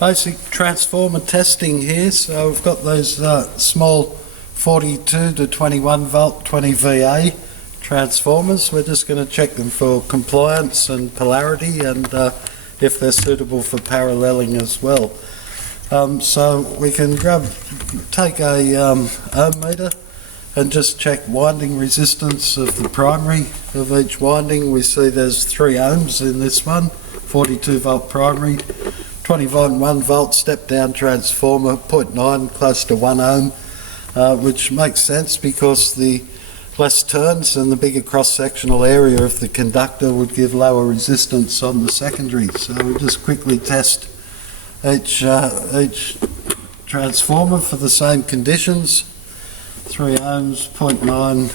Basic transformer testing here. So we've got those small 42 to 21 volt 20 VA transformers. We're just going to check them for compliance and polarity, and if they're suitable for paralleling as well. So we can take a ohm meter and just check winding resistance of the primary of each winding. We see there's 3 ohms in this one, 42 volt primary, 20 volt 1 volt step down transformer, 0.9 close to 1 ohm, which makes sense because the less turns and the bigger cross-sectional area of the conductor would give lower resistance on the secondary. So we'll just quickly test each transformer for the same conditions. 3 ohms, 0.9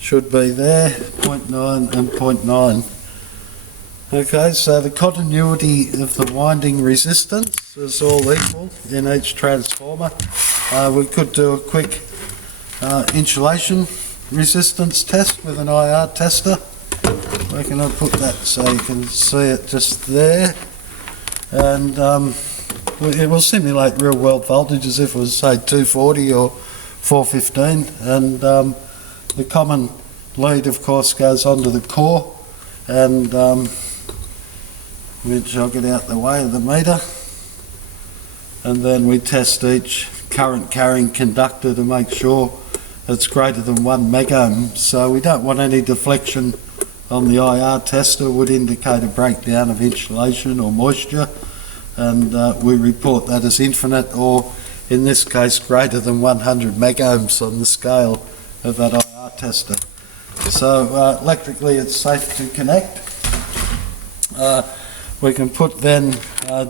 should be there, 0.9 and 0.9. Okay, so the continuity of the winding resistance is all equal in each transformer. We could do a quick insulation resistance test with an IR tester. Where can I put that so you can see it just there? And it will simulate real world voltage as if it was, say, 240 or 415. And the common lead, of course, goes onto the core, and which I'll get out the way of the meter, and then we test each current carrying conductor to make sure it's greater than 1 megohm. So we don't want any deflection on the IR tester, would indicate a breakdown of insulation or moisture, and we report that as infinite, or in this case greater than 100 megohms on the scale of that IR tester. So electrically it's safe to connect. We can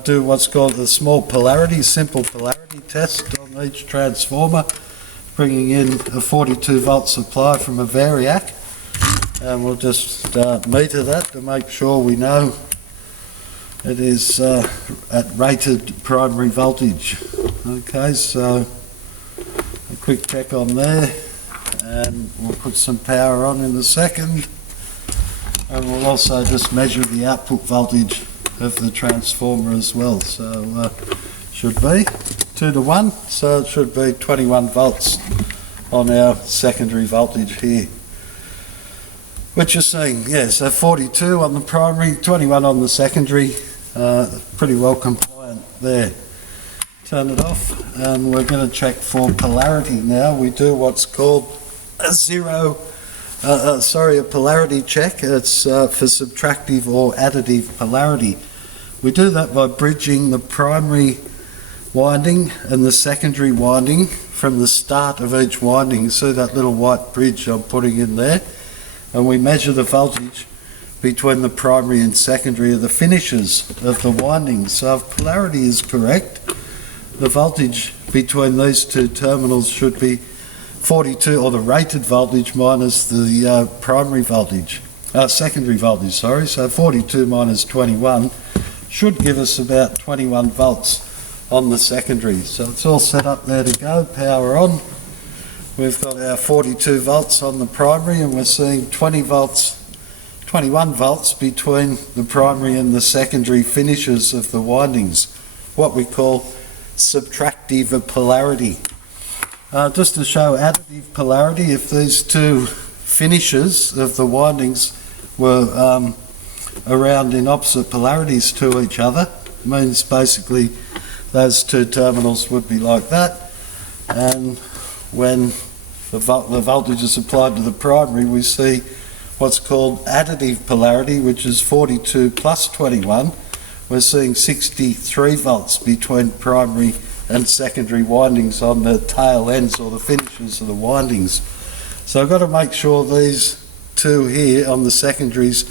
do what's called a small polarity, simple polarity test on each transformer, bringing in a 42 volt supply from a variac, and we'll just meter that to make sure we know it is at rated primary voltage. Okay, so a quick check on there, and we'll put some power on in a second, and we'll also just measure the output voltage of the transformer as well. So should be 2 to 1, so it should be 21 volts on our secondary voltage here, which you're seeing, yeah, so 42 on the primary, 21 on the secondary, pretty well compliant there. Turn it off, and we're going to check for polarity now. We do what's called a polarity check. It's for subtractive or additive polarity. We do that by bridging the primary winding and the secondary winding from the start of each winding. See that little white bridge I'm putting in there? And we measure the voltage between the primary and secondary of the finishes of the windings. So if polarity is correct, the voltage between these two terminals should be 42, or the rated voltage minus the primary voltage, secondary voltage, sorry. So 42 minus 21 should give us about 21 volts on the secondary. So it's all set up there to go, power on. We've got our 42 volts on the primary, and we're seeing 21 volts between the primary and the secondary finishes of the windings, what we call subtractive polarity. Just to show additive polarity, if these two finishes of the windings were around in opposite polarities to each other, it means basically those two terminals would be like that, and when the voltage is applied to the primary, we see what's called additive polarity, which is 42 plus 21. We're seeing 63 volts between primary and secondary windings on the tail ends or the finishes of the windings. So I've got to make sure these two here on the secondaries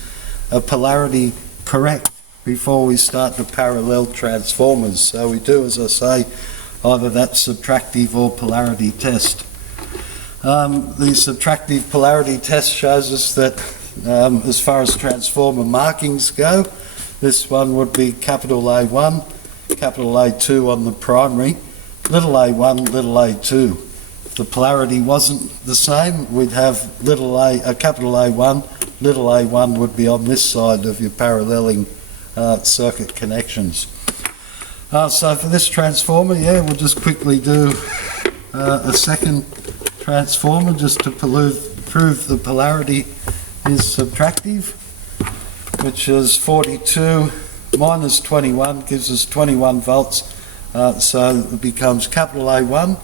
are polarity correct before we start the parallel transformers. So we do, as I say, either that subtractive or polarity test. The subtractive polarity test shows us that as far as transformer markings go, this one would be capital A1, capital A2 on the primary, little a1, little a2. If the polarity wasn't the same, we'd have capital A1, little a1 would be on this side of your paralleling circuit connections. So for this transformer, we'll just quickly do a second transformer just to prove the polarity is subtractive, which is 42 minus 21 gives us 21 volts. So it becomes capital A1,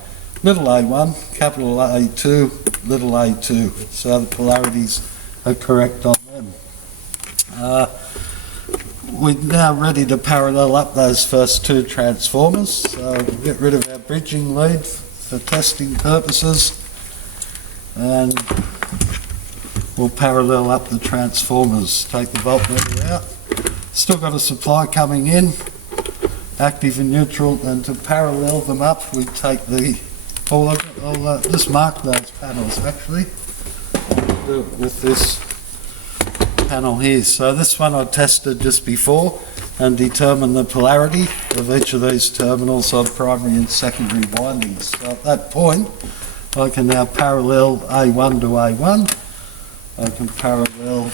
capital A2, little a2. So the polarities are correct on them. We're now ready to parallel up those first two transformers. So we'll get rid of our bridging lead for testing purposes, and we'll parallel up the transformers. Take the voltmeter out. Still got a supply coming in, active and neutral, and to parallel them up we take the, I'll just mark those panels actually. Do it with this panel here. So this one I tested just before and determined the polarity of each of these terminals on primary and secondary windings. So at that point I can now parallel A1 to A1, I can parallel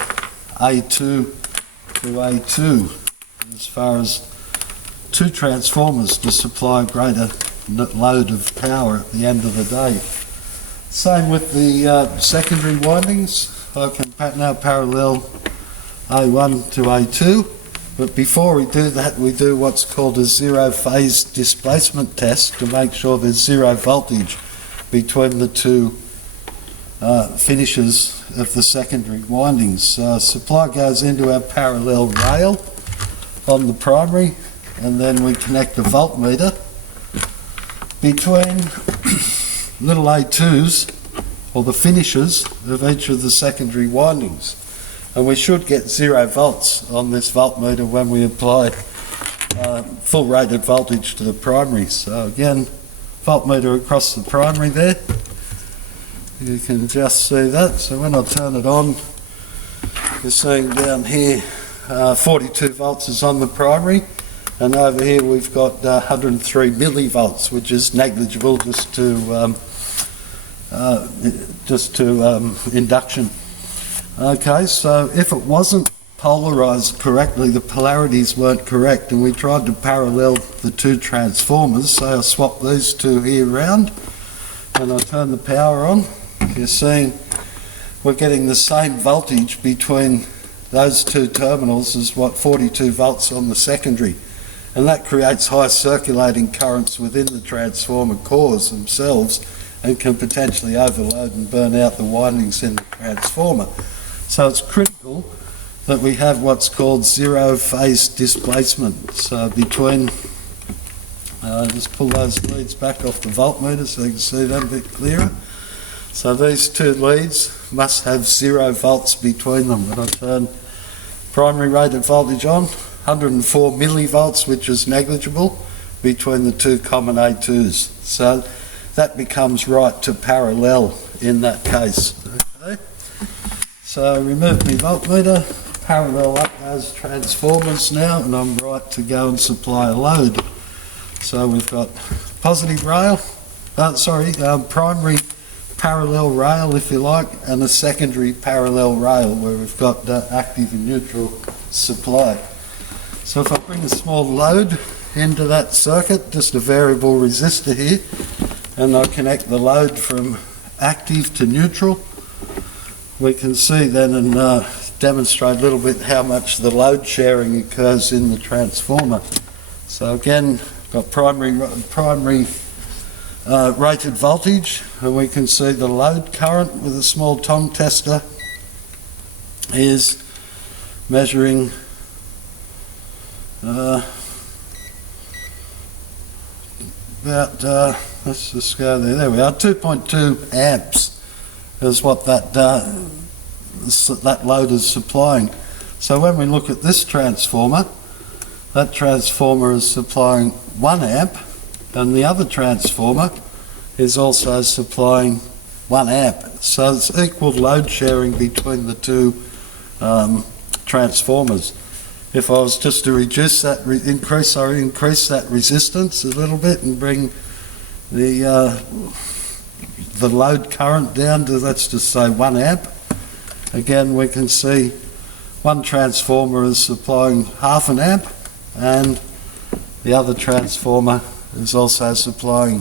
A2 to A2 as far as two transformers to supply a greater load of power at the end of the day. Same with the secondary windings. I can now parallel A1 to A2, but before we do that we do what's called a zero phase displacement test to make sure there's zero voltage between the two finishes of the secondary windings. Supply goes into our parallel rail on the primary, and then we connect the voltmeter between little a2s, or the finishes of each of the secondary windings. And we should get 0 volts on this voltmeter when we apply full rated voltage to the primary. So again, voltmeter across the primary there. You can just see that. So when I turn it on, you're seeing down here 42 volts is on the primary, and over here we've got 103 millivolts, which is negligible just to induction. Okay, so if it wasn't polarised correctly, the polarities weren't correct, and we tried to parallel the two transformers. So I swap these two here around and I turn the power on. You're seeing we're getting the same voltage between those two terminals as what 42 volts on the secondary, and that creates high circulating currents within the transformer cores themselves and can potentially overload and burn out the windings in the transformer. So it's critical that we have what's called zero phase displacement. So between, just pull those leads back off the voltmeter so you can see that a bit clearer. So these two leads must have 0 volts between them. When I turn primary rated voltage on, 104 millivolts, which is negligible, between the two common A2s. So that becomes right to parallel in that case. Okay. So remove my voltmeter, parallel up those transformers now, and I'm right to go and supply a load. So we've got positive rail, primary parallel rail if you like, and a secondary parallel rail where we've got active and neutral supply. So if I bring a small load into that circuit, just a variable resistor here, and I connect the load from active to neutral, we can see then and demonstrate a little bit how much the load sharing occurs in the transformer. So again, got primary rated voltage, and we can see the load current with a small tong tester is measuring about, let's just go there we are, 2.2 amps is what that load is supplying. So when we look at this transformer, that transformer is supplying 1 amp, and the other transformer is also supplying 1 amp. So it's equal load sharing between the two transformers. If I was just to reduce that, increase that resistance a little bit and bring the load current down to, let's just say, 1 amp, again we can see one transformer is supplying half an amp and The other transformer is also supplying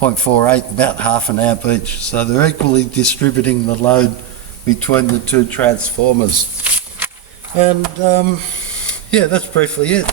0.48, about half an amp each. So they're equally distributing the load between the two transformers. And yeah, that's briefly it.